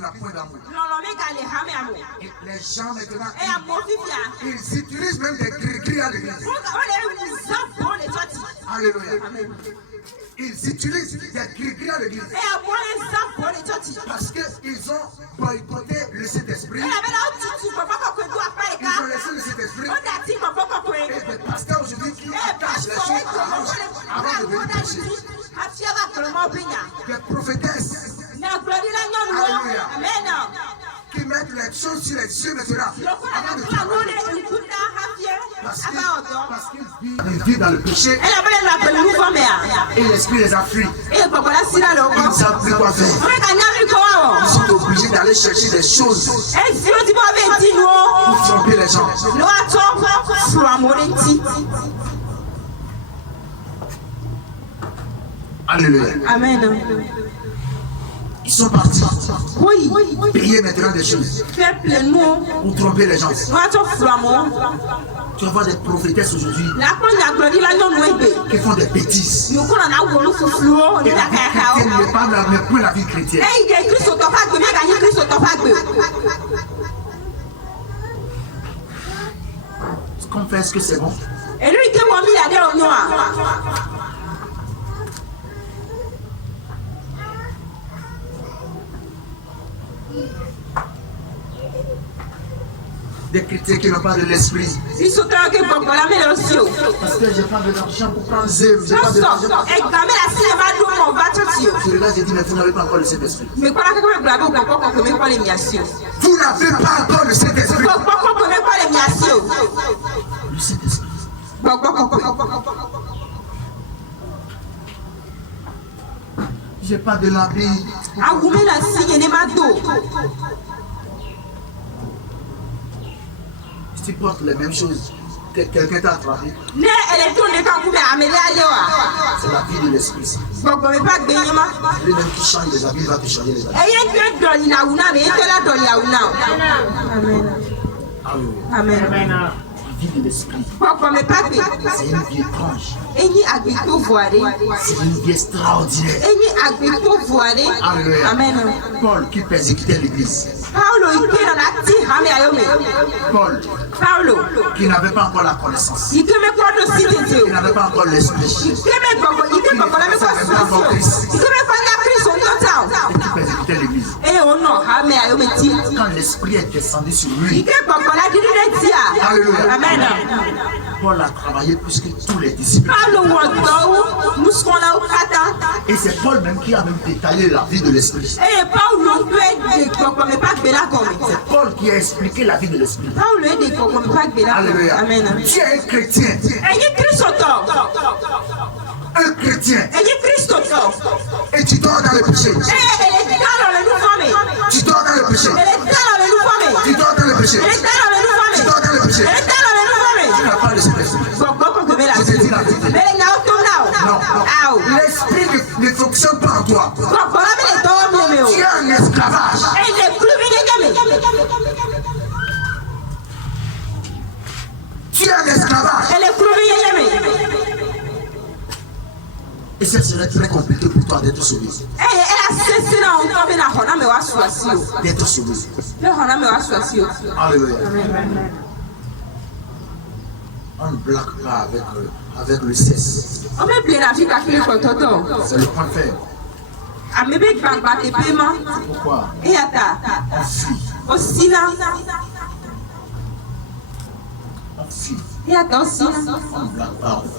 n'a point d'amour. Et les gens maintenant, ils utilisent même des gris-gris à l'église. Alléluia. Ils utilisent des gris-gris à l'église. Parce qu'ils ont boycotté le Saint-Esprit. Ils ont laissé le Saint-Esprit. Et des pasteurs aujourd'hui qui attachent les choses avant de venir prêcher. Des prophétesses. Alléluia. Qui mettent les choses sur les yeux maintenant avant de travailler. Parce qu'ils vivent dans le péché et l'esprit les a fui. Ils ne savent plus quoi faire. Ils sont obligés d'aller chercher des choses pour tromper les gens. Alléluia. Amen. Ils sont partis payer maintenant des choses pour tromper les gens. Tu vas voir des prophétesses aujourd'hui qui font des bêtises. Et la vie chrétienne n'est pas la même pour la vie chrétienne. Ce qu'on fait, est-ce que c'est bon? Des chrétiens qui n'ont pas de l'esprit. Parce que j'ai pas de l'argent pour prendre zéro. J'ai pas de l'argent. Je regarde, j'ai dit, mais vous n'avez pas encore le Saint-Esprit. Vous n'avez pas encore le Saint-Esprit. Le Saint-Esprit. J'ai pas de l'habit. Si tu portes les mêmes choses, quelqu'un t'a attrapé. C'est la vie de l'esprit. Lui-même qui change les habits, il va te changer les habits. Amen. La vie de l'esprit. C'est une vie étrange. C'est une vie extraordinaire. Alléluia. Paul qui persécutait l'église. Paul qui n'avait pas encore la connaissance. Qui n'avait pas encore l'esprit. Qui persécutait l'église. Quand l'esprit est descendu sur lui. Alléluia. Amen. Paul a travaillé plus que tous les disciples. Et c'est Paul même qui a même détaillé la vie de l'esprit. C'est Paul qui a expliqué la vie de l'esprit. Alléluia. Amen. Tu es un chrétien. Un chrétien. Et tu dors dans le péché. Tu dors dans le péché. Tu dors dans le péché. Tu dors dans le péché. Tu n'as pas le Saint-Esprit. Je te dis la vérité. Non. L'esprit ne fonctionne pas en toi. Tu es un esclavage. Tu es un esclavage. Et ça serait très compliqué pour toi d'être sauvé. D'être sauvé. Alléluia. On ne blague pas avec le cesse. C'est le point faible. Pourquoi? On fuit. On fuit. On ne blague pas, on fuit.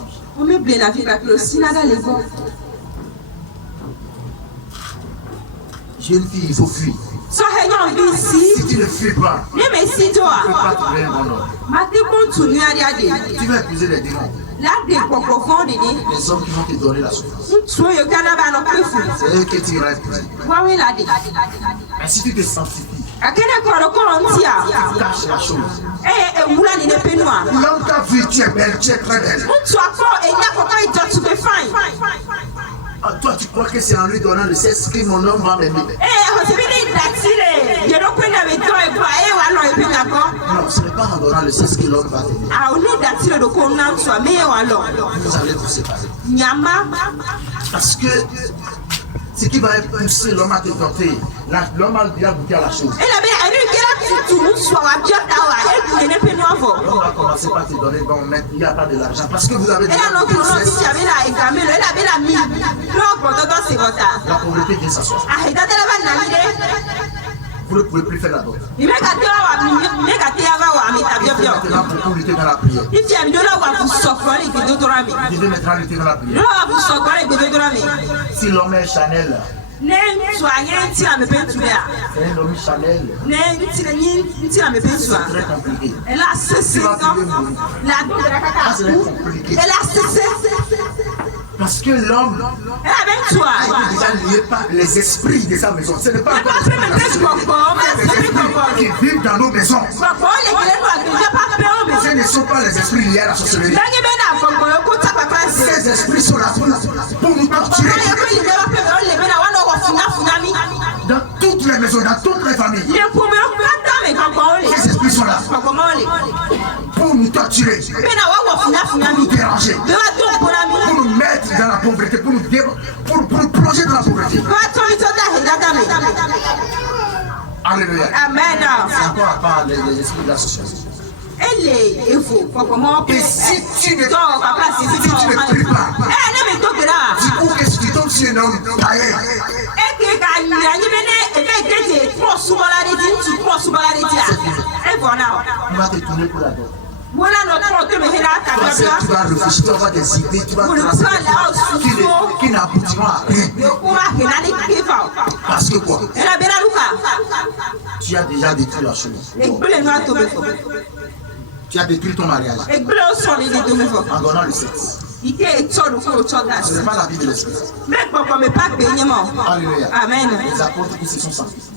Jeune fille, il faut fuir. Si tu ne fuis pas, tu ne peux pas trouver un bon homme. Tu vas épouser les démons. Les hommes qui vont te donner la souffrance. C'est eux que tu iras épouser. Mais si tu te sanctifies, tu caches la chose. L'homme t'a vu, tu es belle, tu es très belle. Toi, tu crois que c'est en lui donnant le sexe que mon homme va m'aimer? Non, ce n'est pas en donnant le sexe que l'homme va t'aimer. Vous allez vous séparer. Parce que Ce qui va pousser l'homme à te tenter, l'homme a déjà goûté à la chose. L'homme va commencer par te donner, bon, mais il n'y a pas de l'argent parce que vous avez déjà goûté la pauvreté vient s'asseoir. Vous ne pouvez plus faire la dot. Vous devez maintenant pour lutter dans la prière. Vous devez maintenant lutter dans la prière. Si l'homme est Chanel, c'est un homme Chanel. C'est très compliqué. Parce que l'homme a déjà lié par les esprits de sa maison. Ce n'est pas encore les esprits qui vivent dans nos maisons. Ce ne sont pas les esprits liés à la sorcellerie. Ces esprits sont là pour nous torturer. Dans toutes les maisons, dans toutes les familles. Ces esprits sont là pour nous torturer, pour nous déranger, pour nous mettre dans la pauvreté, pour nous plonger dans la pauvreté. Alléluia. Amen. C'est encore à part les esprits de l'association. Et si tu ne pries pas, du coup, qu'est-ce que tu tombes sur un homme païen? On va te tourner pour la dot. Tu vas réfléchir, tu vas avoir des idées, tu vas tracer qui n'aboutiront à rien. Parce que quoi? Tu as déjà détruit la chose. Tu as détruit ton mariage en donnant le sexe. Ce n'est pas la vie de l'esprit. Alléluia. Amen. Les apôtres qui se sont sanctifiés.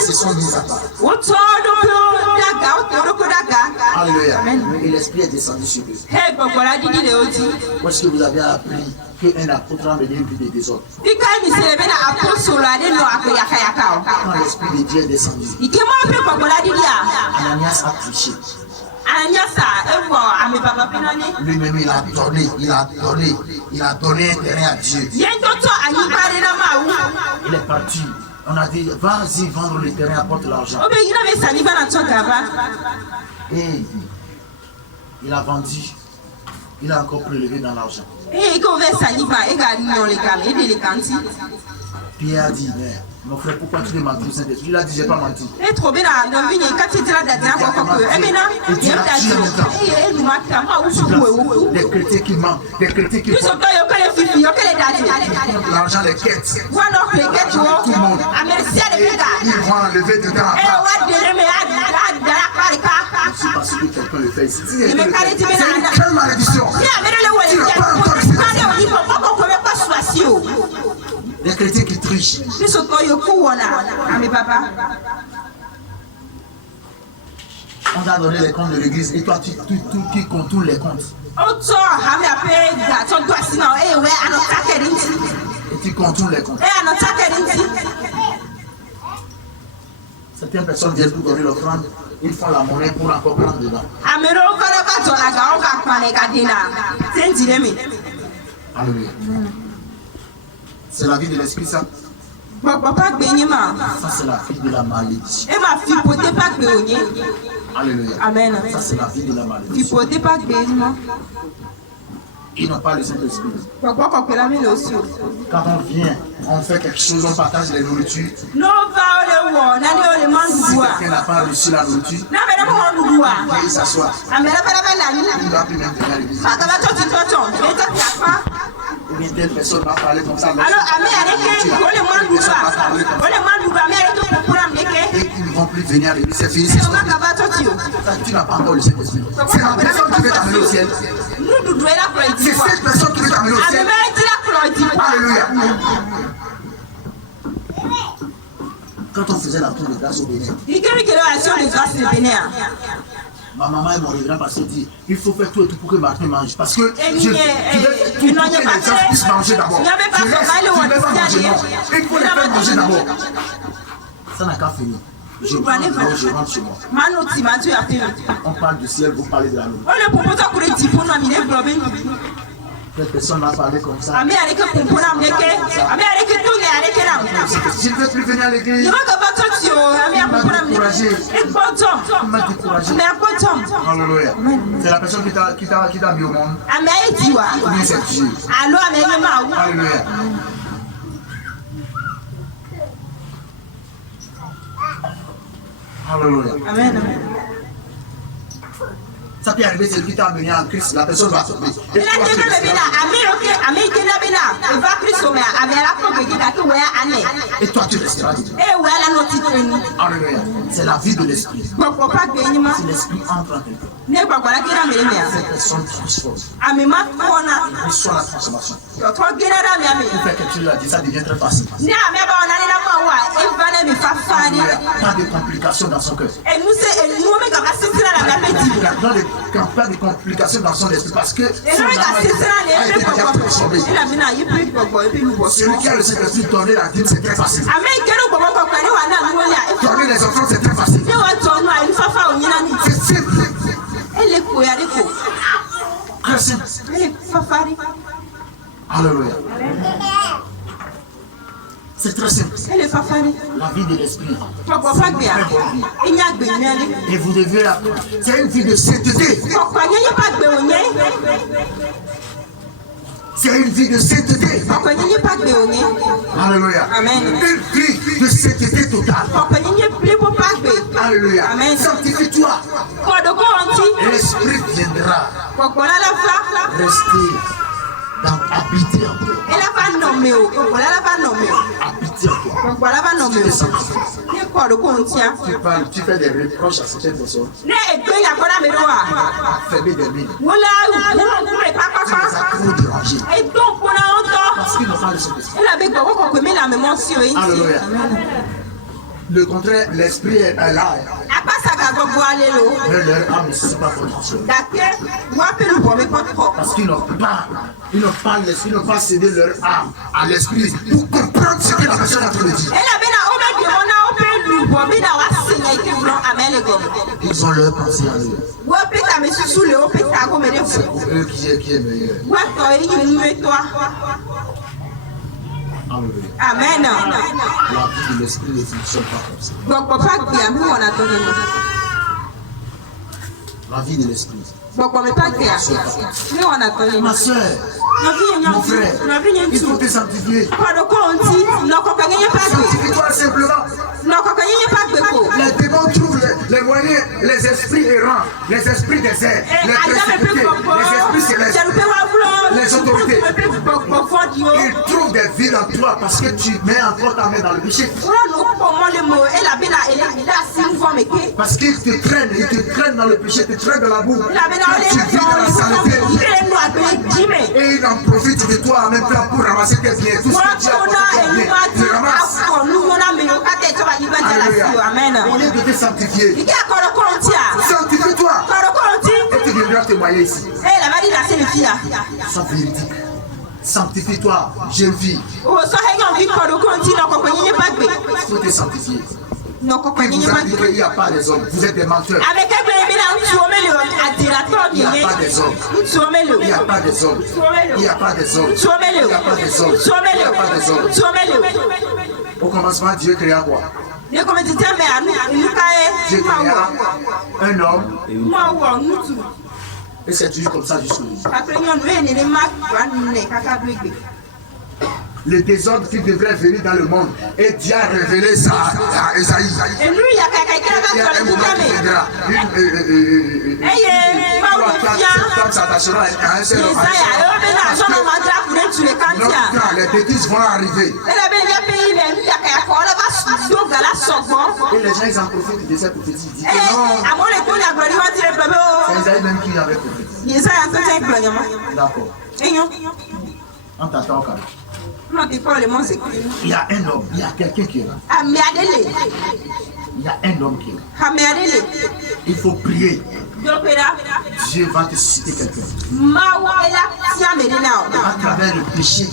Ce sont mis à part. Alléluia. Et l'esprit est descendu sur eux. Où est-ce que vous avez appris qu'un apôtre a mené une vie de désordre? Quand l'esprit de Dieu est descendu, Ananias a triché. Lui-même il a donné un terrain à Dieu. Il est parti. On a dit, vas-y vendre le terrain, apporte l'argent. Et il a vendu. Il a encore prélevé dans l'argent. Pierre a dit, mais mon frère, pourquoi tu m'as menti au Saint-Esprit? Il a dit, j'ai pas menti. Des chrétiens qui mentent, des chrétiens qui font l'argent, les quêtes. Tout le monde. Ils vont enlever dedans. C'est parce que quelqu'un le fait ici. C'est une malédiction. Tu n'as pas encore les chrétiens qui trichent. On t'a donné les comptes de l'église et toi tu contournes les comptes. Et tu contournes les comptes. Certaines personnes viennent pour donner l'offrande, ils font la monnaie pour encore prendre dedans. Alléluia. C'est la vie de l'esprit, ça. Ça, c'est la vie de la malédiction. Alléluia. Amen. Ça, c'est la vie de la malédiction. Ils n'ont pas le Saint-Esprit. Quand on vient, on fait quelque chose, on partage les nourritures. Si quelqu'un n'a pas reçu la nourriture, il s'assoit. Il ne doit plus même venir à l'église. Ou bien telle personne va parler comme ça. Et ils ne vont plus venir à l'église. C'est fini. Tu n'as pas encore le Saint-Esprit. C'est la personne qui veut t'amener au ciel. C'est cette personne qui veut t'amener au ciel. Alléluia. Quand on faisait la tour de grâce au Bénin, ma maman et mon révérend pasteur dit il faut faire tout et tout pour que Martin mange. Parce que je vais faire tout pour que les gens puissent manger d'abord. Tu ne vais pas manger, non. Il faut les faire manger d'abord. Ça n'a qu'à finir. Je rentre chez moi. On parle du ciel, vous parlez de la nuit. Cette personne m'a parlé comme ça. S'il ne veut plus venir à l'église, il m'a découragé. Alléluia. C'est la personne qui t'a mis au monde. Oui, c'est Dieu. Alléluia. Alléluia. Amen. Ça peut arriver, c'est qui t'a amené en Christ, la personne va sauver. Et toi, tu resteras. Alléluia. C'est la vie de l'esprit. Si l'esprit entre en quelqu'un, cette personne transforme. Il soit la transformation. Pour faire quelque chose, ça devient très facile. Il n'y a pas de complications dans son cœur. Il n'y a pas de complications dans son esprit parce que son âme a été déjà transformée. Celui qui a le Saint-Esprit, donner la dîme, c'est très facile. Donner les enfants, c'est très facile. C'est simple. Très simple. Alléluia. C'est très simple. La vie de l'esprit. Et vous devez apprendre. C'est une vie de sainteté. C'est une vie de sainteté. Alléluia. Une vie de sainteté totale. Alléluia. Sanctifie-toi. L'esprit viendra rester dans habiter en toi. Habiter en toi. Tu fais des reproches à certaines personnes. Fermer des mines. Tu les as trop dérangés. Parce qu'ils n'ont pas le Saint-Esprit. Alléluia. Le contraire, l'esprit est là. Mais leur âme ne se pas transformée. Parce qu'ils n'ont pas cédé leur âme à l'esprit pour comprendre ce que la personne est en train de dire. Ils ont leur pensée à eux. C'est pour eux qui est meilleur. Amen. La vie de l'esprit ne fonctionne pas comme ça. La vie de l'esprit. Ma soeur, mon frère, il faut te sanctifier. Sanctifie-toi simplement. Les démons trouvent les moyens, les esprits errants, les esprits des airs, les précipités, les esprits célestes, les autorités. Ils trouvent des vies en toi parce que tu mets encore ta main dans le péché. Parce qu'ils te traînent dans le péché, te traînent dans la boue. Tu vis dans la saleté. Et ils en profitent de toi en même temps pour ramasser tes biens. Tout ce que tu as pour tes biens, tu ramasses. Alléluia. Au lieu de te sanctifier, sanctifie-toi. Et tu viendras témoigner ici. Sois véridique. Sanctifie-toi, jeune fille. Il faut te sanctifier. Et vous avez dit qu'il n'y a pas des hommes. Vous êtes des menteurs. Il n'y a pas des hommes. Il n'y a pas des hommes. Il n'y a pas des hommes. Il n'y a pas des hommes. Il n'y a pas des hommes. Au commencement, Dieu créa quoi? Dieu créa un homme. Et c'est toujours comme ça jusqu'au jour. Le désordre qui devrait venir dans le monde. Et Dieu a révélé ça à Esaïe. Il y a un moment qui viendra. Cette femme s'attachera à un seul homme. Les bêtises vont arriver. Et les gens ils en profitent de cette prophétie. Ils disent que non. C'est Esaïe même qui avait prophétisé. D'accord. On t'attend quand même. Il y a un homme, il y a quelqu'un qui est là. Il y a un homme qui est là. Il faut prier. Dieu va te citer quelqu'un. À travers le péché,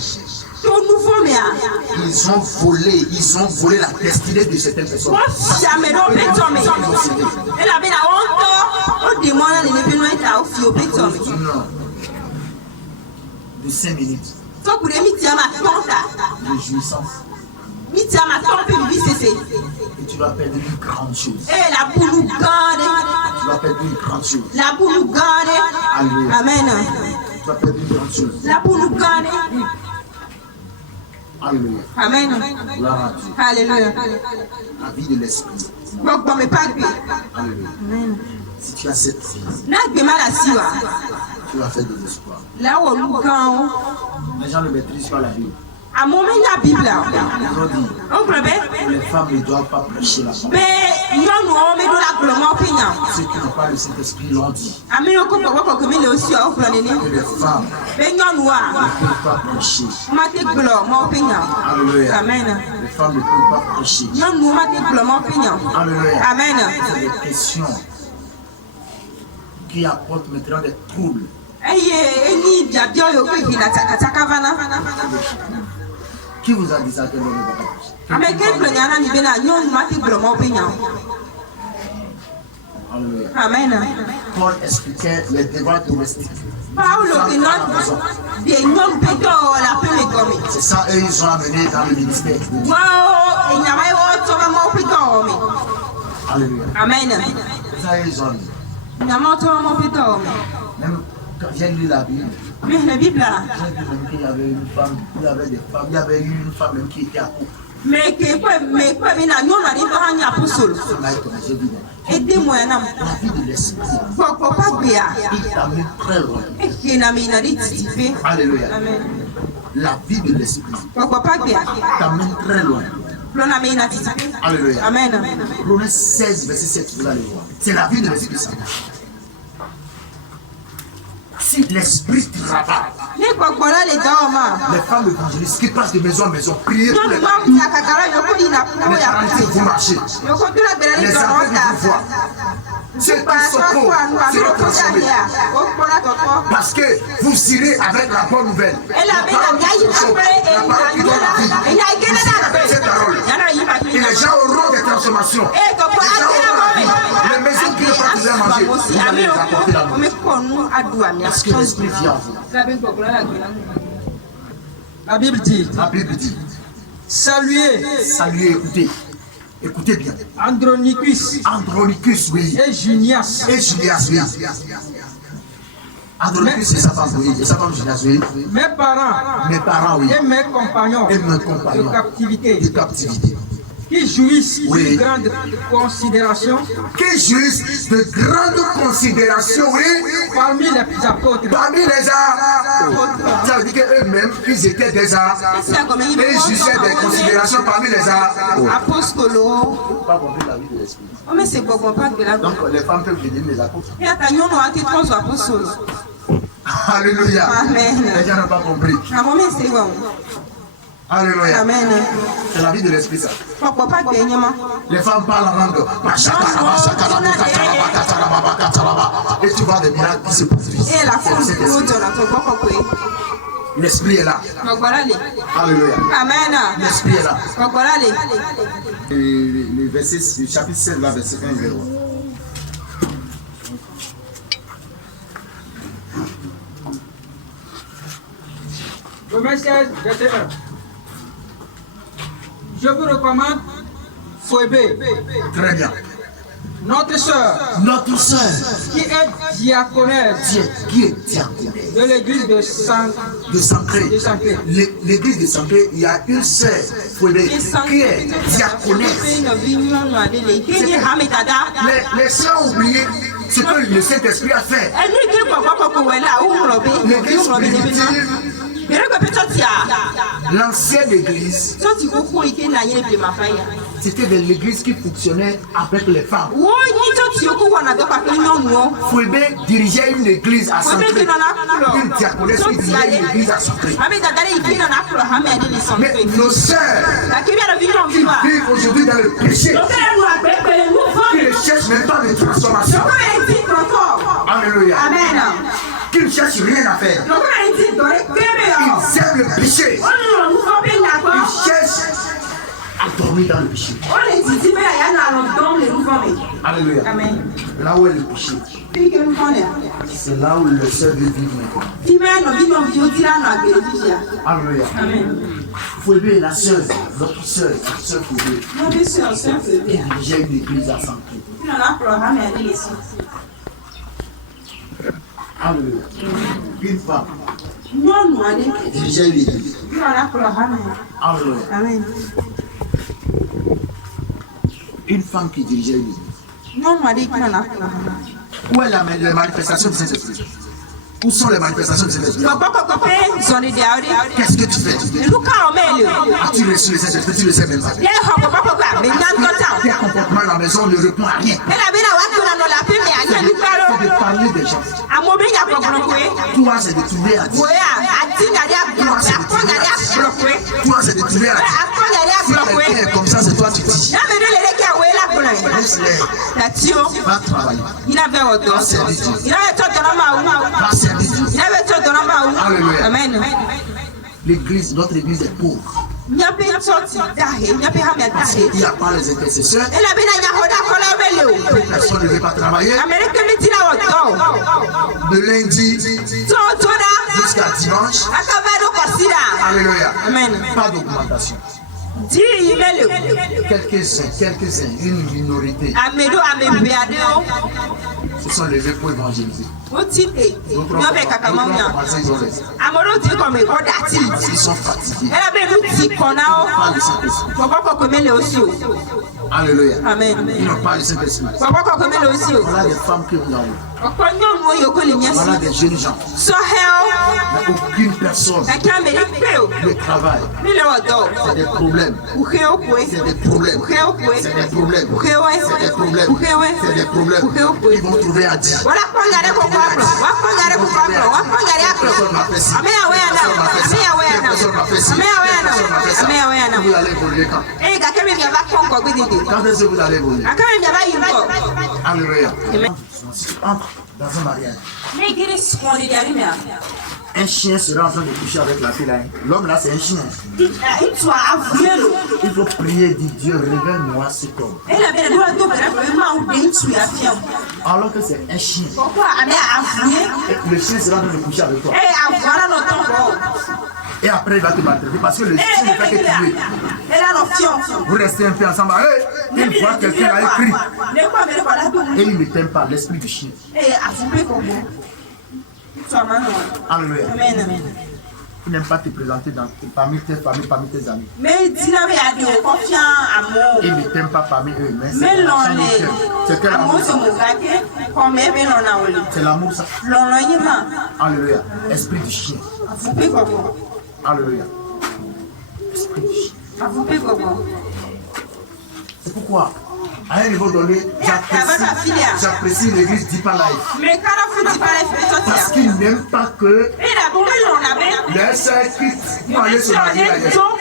ils ont volé la destinée de certaines personnes. Non. de 5 minutes de jouissance. Et tu vas perdre une grande chose. la boulou garde. Tu vas perdre une grande chose. La boulou garde. Alléluia. Amen. Tu vas perdre une grande chose. La boulou garde. Alléluia. Amen. Gloire à Dieu. Alléluia. La vie de l'esprit. Alléluia. Amen. Si tu as cette vie, tu vas faire des espoirs. Les gens ne maîtrisent pas la Bible. À mon moment, la Bible. Ils ont dit, les femmes ne doivent pas prêcher la parole. Ceux qui n'ont pas le Saint-Esprit l'ont dit. Que les femmes ne peuvent pas prêcher. Alléluia. Amen. Les femmes ne peuvent pas prêcher. Alléluia. Amen. C'est des questions qui apportent maintenant des troubles. Qui vous a dit ça que l'on ne va pas prêcher? Alléluia. Amen. Paul expliquait les débats domestiques. C'est ça, eux, ils ont amené dans le ministère. Alléluia. Amen. C'est ça, ils ont amené. Même quand j'ai lu la Bible, j'ai vu même qu'il y avait une femme, il y avait des femmes, il y avait une femme même qui était à couple. Ça m'a étonné, j'ai dit, la vie de l'esprit, il t'amène très loin. Alléluia. La vie de l'esprit t'amène très loin. Alléluia. Amen. Romains 16, verset 7, vous allez voir. C'est la vie de l'esprit. Si l'esprit travaille, les femmes évangélistes qui passent de maison en maison, priez pour les paralysés, vous marchez. Les enfants vous voient. Ceux qui sont pauvres, c'est le transformé. Parce que vous irez avec la bonne nouvelle. La parole qui donne la vie. Vous irez avec cette parole. Et les gens auront des transformations. Les gens auront la vie. Les maisons qui ne pas pouvoir manger, vous allez les apporter la nourriture. Parce que l'esprit vient à vous. La Bible dit. La Bible dit. Saluez. Saluez, écoutez. Écoutez bien. Andronicus, oui. et Junias, oui. Andronicus, c'est sa femme, oui. Et sa femme, Junias, oui. Mes parents, oui. Et mes compagnons, de captivité. Qui jouissent oui. de grande considération. Oui. Parmi les apôtres. Parmi les apôtres. Ça veut dire qu'eux-mêmes, ils étaient des apôtres. Et ils jouissaient des considérations parmi les apôtres. Pas compris la vie de l'esprit. Donc les femmes peuvent devenir les apôtres. Alléluia. Amen. Les gens n'ont pas compris. Alléluia. Amen. C'est la vie de l'esprit, ça. Les femmes parlent en langue. Et tu vois des miracles qui se produisent. L'esprit est là. Alléluia. Amen. L'esprit est là. Le verset, le chapitre 7, là, verset 1, verset 1. Romains 16, verset 1. Je vous recommande Phoébé. Très bien. Notre sœur. Qui est diaconesse. De l'église de Sancré. L'église de Sancré, il y a une sœur Phoébé qui est diaconesse. Les sœurs ont oublié ce que le Saint-Esprit a fait. L'église primitive. L'ancienne église, c'était de l'église qui fonctionnait avec les femmes. Phoébé dirigeait une église à Sancré. Une diaconesse qui dirigeait une église à Sancré. Mais nos sœurs qui vivent aujourd'hui dans le péché, qui ne cherchent même pas de transformation. Alléluia. Qui ne cherchent rien à faire. Ils aiment le péché. Ils cherchent à dormir. dormi dans le péché. Alléluia. Amen. Là où est le péché, c'est là où le seul veut vivre maintenant. Alléluia. Faut aimer la sœur, notre sœur Phobé, qui dirigeait une église à Saint-Cloud. Alléluia. Une femme dirigeait une église. Alléluia. Une femme qui dirigeait une église. Où est la manifestation du Saint-Esprit? Où sont les manifestations du Saint-Esprit? Qu'est-ce que tu fais? Tu reçois le Saint-Esprit, tu ne le sais même pas. Tes comportements à la maison ne répondent à rien. C'est de parler des gens. Toi, c'est de trouver à dire. Toi, c'est de trouver à dire. Si quelqu'un est comme ça, c'est toi qui dis. Laisse-les. Va travailler. Va servir Dieu. Va servir Dieu. Alléluia. Amen. L'église, notre église est pauvre. Il n'y a pas les intercesseurs. Personne ne veut pas travailler. De lundi jusqu'à dimanche. Alléluia. Pas d'augmentation. Quelques-uns, une minorité se sont levés pour évangéliser. Ils sont fatigués. Alléluia. Ils n'ont pas le Saint-Esprit. Voilà des femmes que nous avons. Voilà des jeunes gens. Mais aucune personne ne travaille. C'est des problèmes. C'est des problèmes. C'est des problèmes. C'est des problèmes. C'est des problèmes. Ils vont trouver à dire. Personne m'a fait ci. Personne m'a fait ci. Vous allez évoluer quand? Quand est-ce que vous allez évoluer? Alléluia. Si tu entres dans un mariage, un chien sera en train de coucher avec la fille là. L'homme là, c'est un chien. Il faut prier, dit Dieu, révèle-moi cet homme. Alors que c'est un chien. Et le chien sera en train de coucher avec toi. Et après, il va te maltraiter parce que le chien ne fait que tuer. Vous restez un peu ensemble. Allez, il voit quelqu'un a écrit. Et il ne t'aime pas, l'esprit du chien. Alléluia. Il n'aime pas te présenter parmi tes familles, parmi tes amis. Il ne t'aime pas parmi eux. Mais c'est quel amour ça? C'est l'amour ça. Alléluia. Esprit du chien. Alléluia. Esprit du chien. C'est pourquoi, à un niveau donné, j'apprécie l'église Deeper Life. Parce qu'ils n'aiment pas que les sœurs quittent pour aller se marier ailleurs.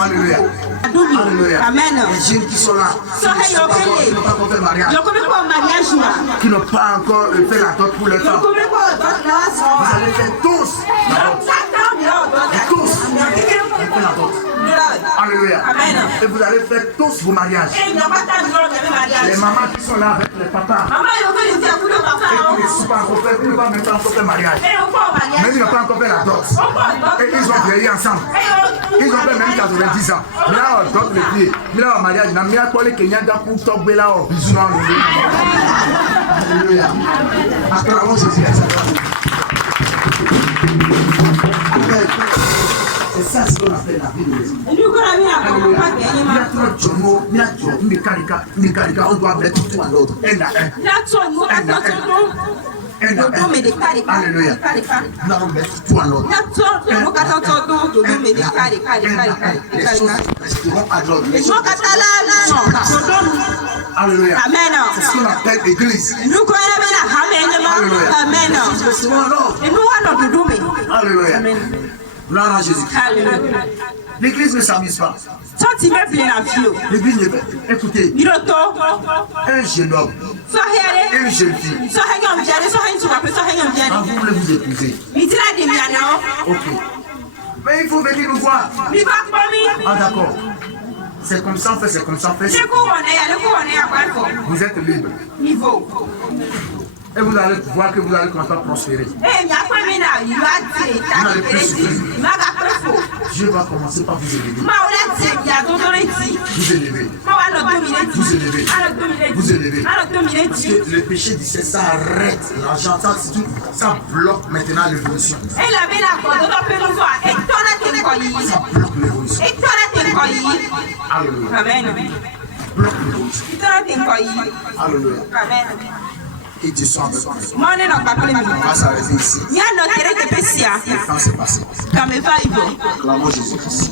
Alléluia. Alléluia. Amen. Les jeunes qui sont là, qui n'ont pas encore fait mariage, qui n'ont pas encore fait la dot pour les femmes. Vous allez faire tous la dot. Et tous, on fait la dot. Alléluia. Et vous allez faire tous vos mariages. Les mamans qui sont là avec les papas. Et qui ne sont pas encore fait, ils n'ont pas même pas encore fait mariage. Mais ils n'ont pas encore fait la dot. Et ils ont vieilli ensemble. Ils ont fait même 90 ans. Mais là, on dot les pieds. Mais là, on mariage. On a mis à quoi les Kenyans pour tomber là, on bisous dans le. Alléluia. Acclamons Jésus. C'est ça ce qu'on appelle la vie de l'esprit. Il y a trop de journaux, il y a trop de mécaniques, on doit mettre tout à l'autre. Un à un. Alléluia. Nous allons mettre tout à l'autre. Les choses resteront à l'ordre. Alléluia. C'est ce qu'on appelle l'église. Alléluia. Les choses resteront à l'ordre. Alléluia. Gloire à Jésus. L'église ne s'amuse pas. L'église ne fait. Écoutez, un jeune homme et une jeune fille, quand vous voulez vous épouser, ok. Mais il faut venir nous voir. Ah d'accord. C'est comme ça, on fait, c'est comme ça, on fait. Vous êtes libre. Et vous allez voir que vous allez commencer à prospérer. Dieu va commencer par vous élever. Vous élever. Vous élever. Vous élever. Parce que le péché dit ça arrête l'argent, ça bloque maintenant l'évolution. Ça bloque l'évolution. Alléluia. Bloque l'évolution. Alléluia. Et Dieu soit avec nous. On va s'arrêter ici. Le temps s'est passé. Acclamons Jésus-Christ.